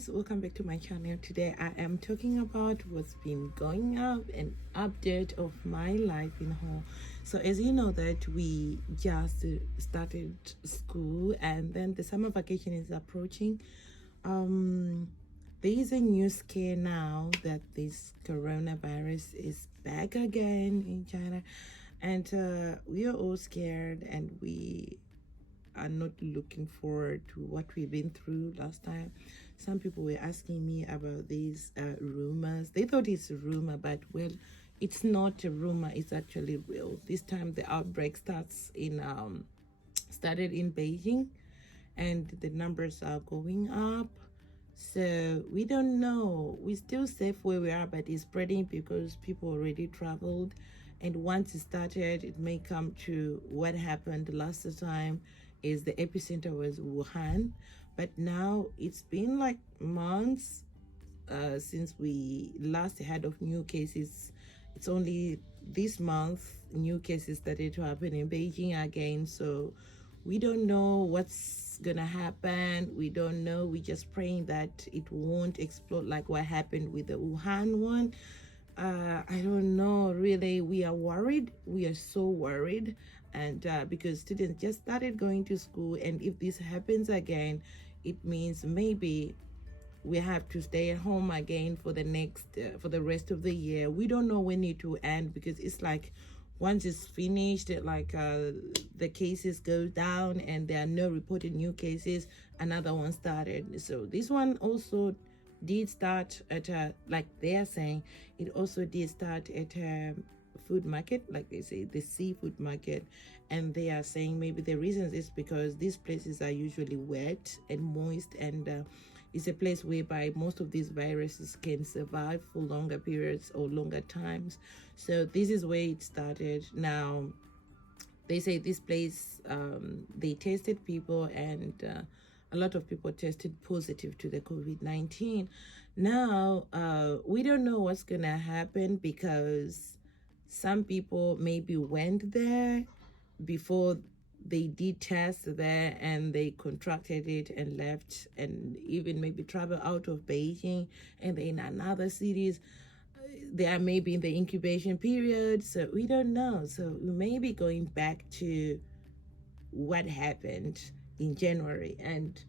guys, welcome back to my channel. Today I am talking about what's been going up, an update of my life in Hong. So as you know that we just started school and then the summer vacation is approaching. There is a new scare now that this coronavirus is back again in China, and we are all scared and we are not looking forward to what we've been through last time. Some people were asking me about these rumors. They thought it's a rumor, but well, it's not a rumor, it's actually real. This time the outbreak started in Beijing, and the numbers are going up. So we don't know, we're still safe where we are, but it's spreading because people already traveled, and once it started it may come to what happened last time. Is the epicenter was Wuhan, but now it's been like months since we last heard of new cases. It's only this month new cases started to happen in Beijing again, so we don't know what's gonna happen. We don't know. We're just praying that it won't explode like what happened with the Wuhan one. I don't know, really. We are worried. We are so worried, and because students just started going to school, and if this happens again, it means maybe we have to stay at home again for the rest of the year. We don't know when it will end, because it's like once it's finished, the cases go down and there are no reported new cases, another one started. So this one also did start at like they are saying, it also did start at a food market, like they say, the seafood market. And they are saying maybe the reasons is because these places are usually wet and moist, and it's a place whereby most of these viruses can survive for longer periods or longer times. So this is where it started. Now they say this place, they tested people, and a lot of people tested positive to the COVID-19. Now we don't know what's gonna happen, because some people maybe went there before they did test there and they contracted it and left, and even maybe travel out of Beijing and in another cities. They are maybe in the incubation period, so we don't know. So we may be going back to what happened in January, and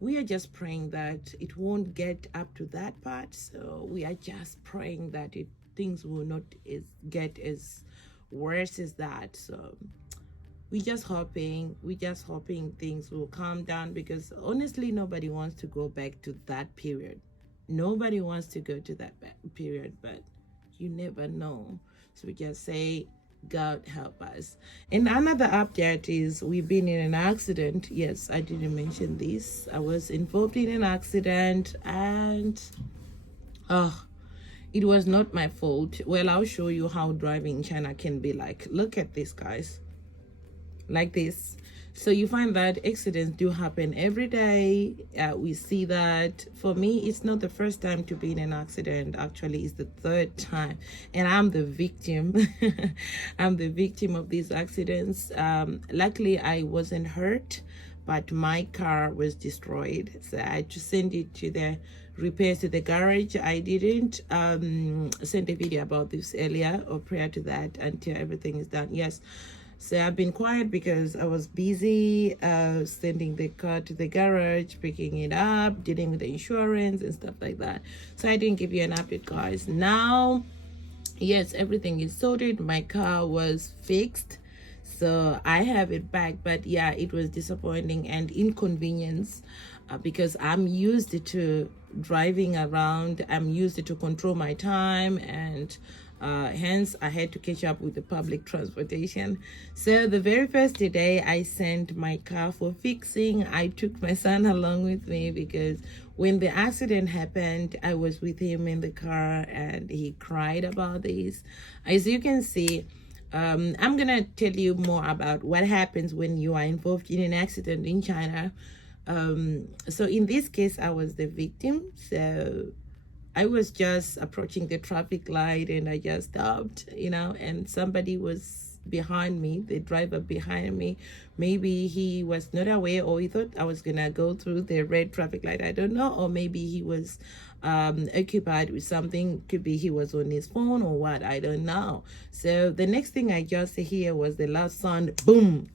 we are just praying that it won't get up to that part. So we are just praying that things will not get as worse as that. So we're just hoping things will calm down, because honestly nobody wants to go back to that period. Nobody wants to go to that period, but you never know. So we just say God help us. And another update is we've been in an accident. Yes, I didn't mention this. I was involved in an accident, and it was not my fault. Well, I'll show you how driving in China can be like. Look at this, guys, like this. So you find that accidents do happen every day. We see that. For me, it's not the first time to be in an accident. Actually, it's the third time, and I'm the victim. I'm the victim of these accidents. Luckily I wasn't hurt, but my car was destroyed, so I had to send it to the repairs to the garage. I didn't send a video about this earlier or prior to that until everything is done. Yes. So I've been quiet because I was busy sending the car to the garage, picking it up, dealing with the insurance and stuff like that. So I didn't give you an update, guys. Now, yes, everything is sorted. My car was fixed, so I have it back. But yeah, it was disappointing and inconvenience, because I'm used to driving around. I'm used to control my time, and hence I had to catch up with the public transportation. So the very first day I sent my car for fixing, I took my son along with me, because when the accident happened, I was with him in the car and he cried about this. As you can see, I'm gonna tell you more about what happens when you are involved in an accident in China. So in this case, I was the victim. So I was just approaching the traffic light and I just stopped, and somebody was behind me, the driver behind me, maybe he was not aware, or he thought I was gonna go through the red traffic light, I don't know, or maybe he was occupied with something, could be he was on his phone or what, I don't know. So the next thing I just hear was the loud sound, boom.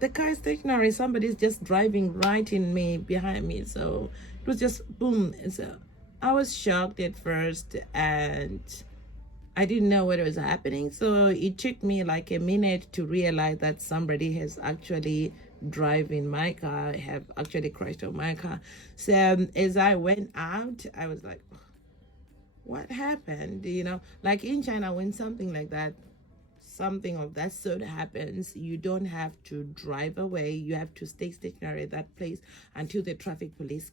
The car is stationary, somebody's just driving right in me, behind me. So it was just boom. And so I was shocked at first, and I didn't know what was happening. So it took me like a minute to realize that somebody has actually driven my car, have actually crashed on my car. So as I went out, I was like, what happened? You know, like in China, when something like that, something of that sort happens, you don't have to drive away, you have to stay stationary at that place until the traffic police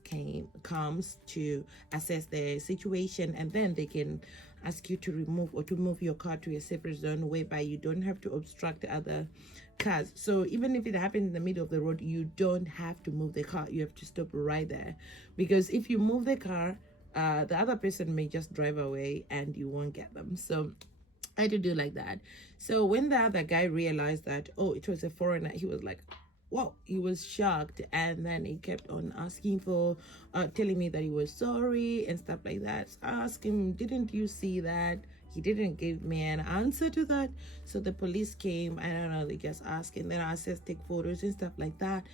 comes to assess the situation, and then they can ask you to remove or to move your car to a safer zone whereby you don't have to obstruct other cars. So even if it happens in the middle of the road, you don't have to move the car, you have to stop right there, because if you move the car, the other person may just drive away and you won't get them. So I had to do like that. So when the other guy realized that, oh, it was a foreigner, he was like, whoa, he was shocked. And then he kept on asking for, telling me that he was sorry and stuff like that. So I asked him, didn't you see that? He didn't give me an answer to that. So the police came, I don't know, they just asked, and then I said, take photos and stuff like that.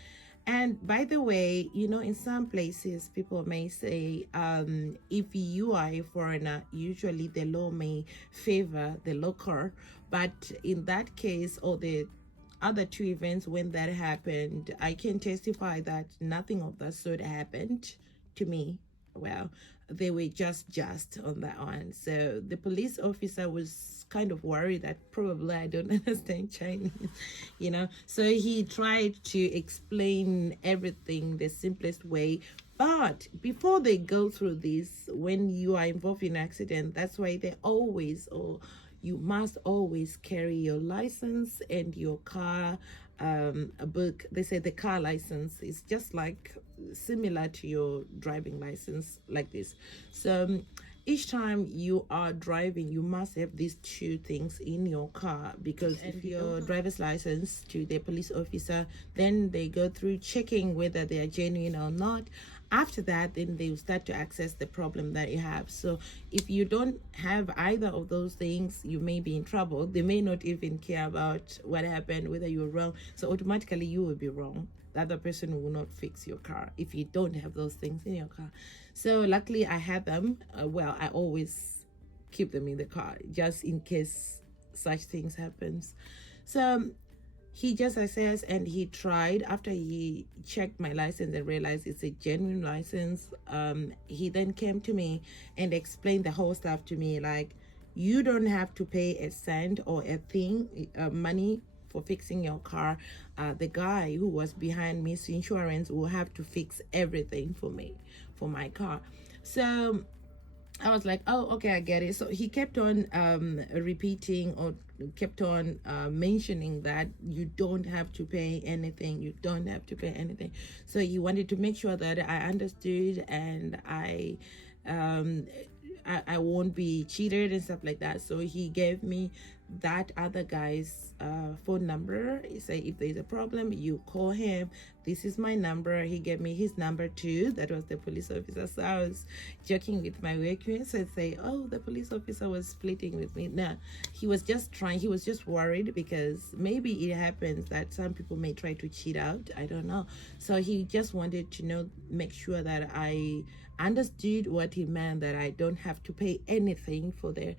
And by the way, you know, in some places, people may say, if you are a foreigner, usually the law may favor the local. But in that case, or the other two events when that happened, I can testify that nothing of that sort happened to me. Well, they were just on that one. So the police officer was kind of worried that probably I don't understand Chinese, you know. So he tried to explain everything the simplest way. But before they go through this, when you are involved in an accident, that's why they always, or you must always carry your license and your car a book. They say the car license is just like similar to your driving license, like this. So each time you are driving, you must have these two things in your car, because if your driver's license to the police officer, then they go through checking whether they are genuine or not. After that, then they will start to access the problem that you have. So if you don't have either of those things, you may be in trouble. They may not even care about what happened, whether you're wrong. So automatically you will be wrong. The other person will not fix your car if you don't have those things in your car. So luckily I had them. Well, I always keep them in the car just in case such things happens. So he just assessed, and he tried, after he checked my license and realized it's a genuine license, he then came to me and explained the whole stuff to me, like, you don't have to pay a cent or a thing, money for fixing your car. The guy who was behind me's insurance will have to fix everything for me, for my car. So I was like, oh, okay, I get it. So he kept on repeating, or kept on mentioning that you don't have to pay anything. You don't have to pay anything. So he wanted to make sure that I understood, and I won't be cheated and stuff like that. So he gave me that other guy's phone number. He said, if there's a problem, you call him. This is my number. He gave me his number too. That was the police officer. So I was joking with my workmates and say, oh, the police officer was flirting with me. No, he was just trying. He was just worried, because maybe it happens that some people may try to cheat out. I don't know. So he just wanted to know, make sure that I understood what he meant, that I don't have to pay anything for the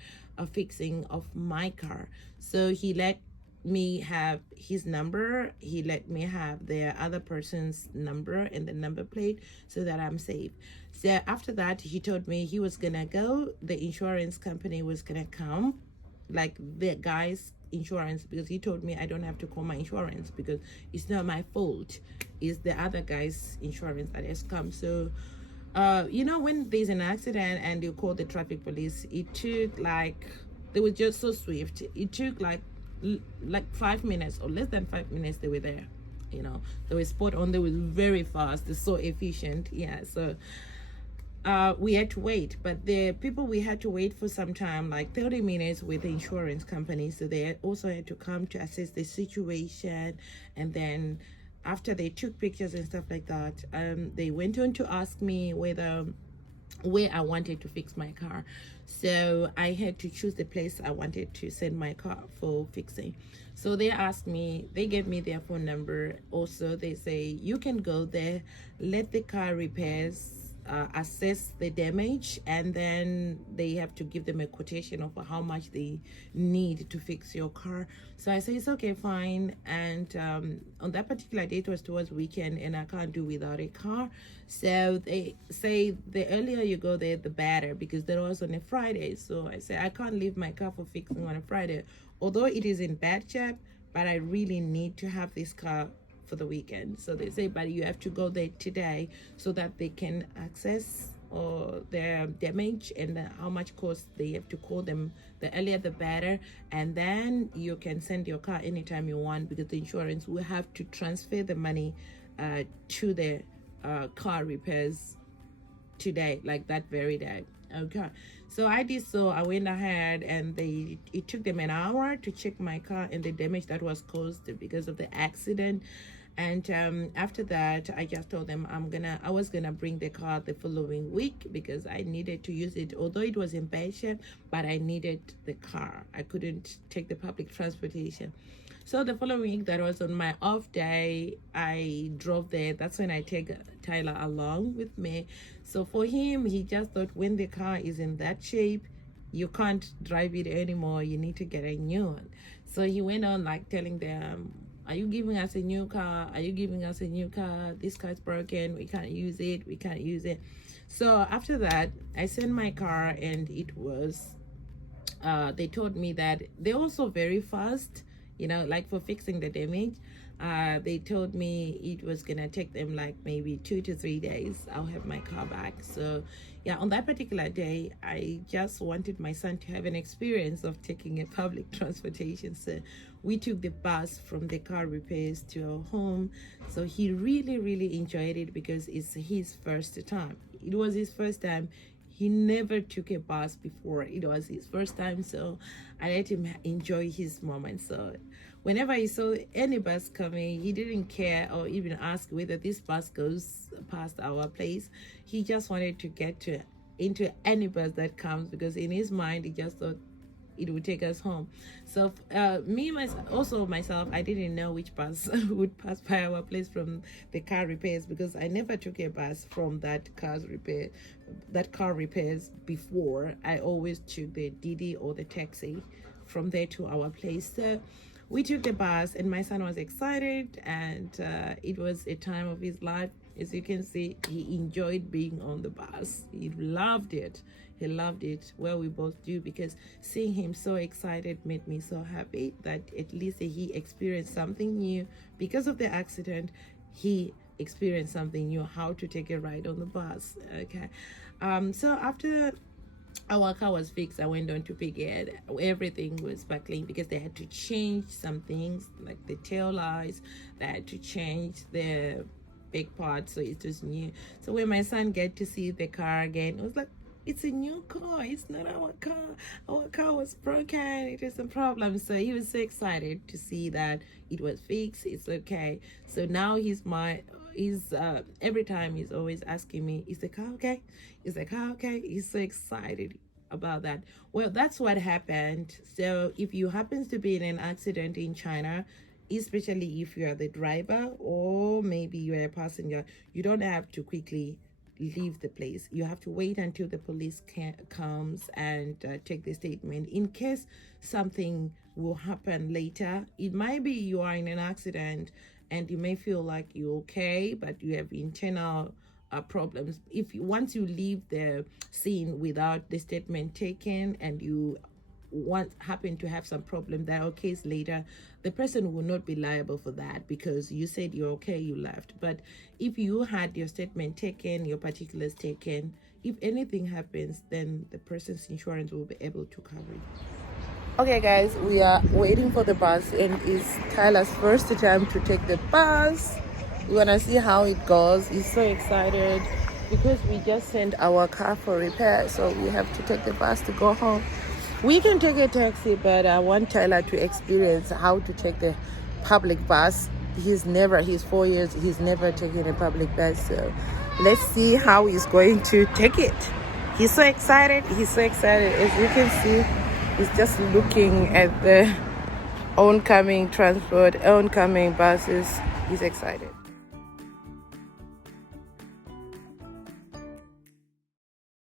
fixing of my car. So he let me have his number, he let me have the other person's number and the number plate, so that I'm safe. So after that, he told me he was gonna go, the insurance company was gonna come, like the guy's insurance, because he told me I don't have to call my insurance because it's not my fault, it's the other guy's insurance that has come. So you know, when there's an accident and you call the traffic police, it took like, they were just so swift. It took like 5 minutes or less than 5 minutes, they were there. You know, they were spot on, they were very fast, they're so efficient. Yeah, so we had to wait, but the people, we had to wait for some time, like 30 minutes with the insurance company. So they also had to come to assess the situation. And then after they took pictures and stuff like that, they went on to ask me where I wanted to fix my car. So I had to choose the place I wanted to send my car for fixing. So they asked me, they gave me their phone number. Also, they say, you can go there, let the car repairs assess the damage, and then they have to give them a quotation of how much they need to fix your car. So I say, it's okay, fine. And on that particular day, it was towards weekend, and I can't do without a car. So they say the earlier you go there, the better, because that was on a Friday. So I say, I can't leave my car for fixing on a Friday, although it is in bad shape, but I really need to have this car for the weekend. So they say, but you have to go there today so that they can access or their damage and how much cost. They have to call them, the earlier the better, and then you can send your car anytime you want, because the insurance will have to transfer the money to the car repairs today, like that very day. Okay, so I did. So I went ahead, and it took them an hour to check my car and the damage that was caused because of the accident. And after that, I just told them I was gonna bring the car the following week, because I needed to use it, although it was in bad shape, but I needed the car. I couldn't take the public transportation. So the following week, that was on my off day, I drove there. That's when I take Tyler along with me. So for him, he just thought, when the car is in that shape, you can't drive it anymore, you need to get a new one. So he went on like telling them, are you giving us a new car? Are you giving us a new car? This car's broken, we can't use it, we can't use it. So after that, I sent my car, and it was they told me that they're also very fast, you know, like for fixing the damage. They told me it was gonna take them like maybe 2 to 3 days, I'll have my car back. So yeah, on that particular day, I just wanted my son to have an experience of taking a public transportation. So we took the bus from the car repairs to our home. So he really enjoyed it, because it's his first time. It was his first time. He never took a bus before. It was his first time, so I let him enjoy his moment. So whenever he saw any bus coming, he didn't care or even ask whether this bus goes past our place. He just wanted to get into any bus that comes, because in his mind, he just thought it would take us home. So myself, I didn't know which bus would pass by our place from the car repairs, because I never took a bus from that car repairs before. I always took the Didi or the taxi from there to our place. So we took the bus, and my son was excited, and it was a time of his life. As you can see, he enjoyed being on the bus. He loved it. He loved it. Well, we both do, because seeing him so excited made me so happy that at least he experienced something new. Because of the accident, he experienced something new, how to take a ride on the bus. Okay. So after our car was fixed, I went on to pick it. Everything was buckling, because they had to change some things like the tail lights. They had to change the big part, so it was new. So when my son get to see the car again, it was like, it's a new car, it's not our car was broken, it is a problem. So he was so excited to see that it was fixed, it's okay. So now he's every time he's always asking me, is the car okay, is the car okay? He's so excited about that. Well, that's what happened. So if you happen to be in an accident in China, especially if you are the driver or maybe you are a passenger, you don't have to quickly leave the place. You have to wait until the police comes and take the statement, in case something will happen later. It might be you are in an accident and you may feel like you're okay, but you have internal problems. Once you leave the scene without the statement taken, and you happen to have some problem that occurs later, the person will not be liable for that, because you said you're okay, you left. But if you had your statement taken, your particulars taken, if anything happens, then the person's insurance will be able to cover it. Okay guys, we are waiting for the bus, and it's Tyler's first time to take the bus. We want to see how it goes. He's so excited. because we just sent our car for repair, so we have to take the bus to go home. We can take a taxi, but I want Tyler to experience how to take the public bus. He's 4 years, he's never taken a public bus, so let's see how he's going to take it. He's so excited. As you can see, he's just looking at the oncoming buses. He's excited.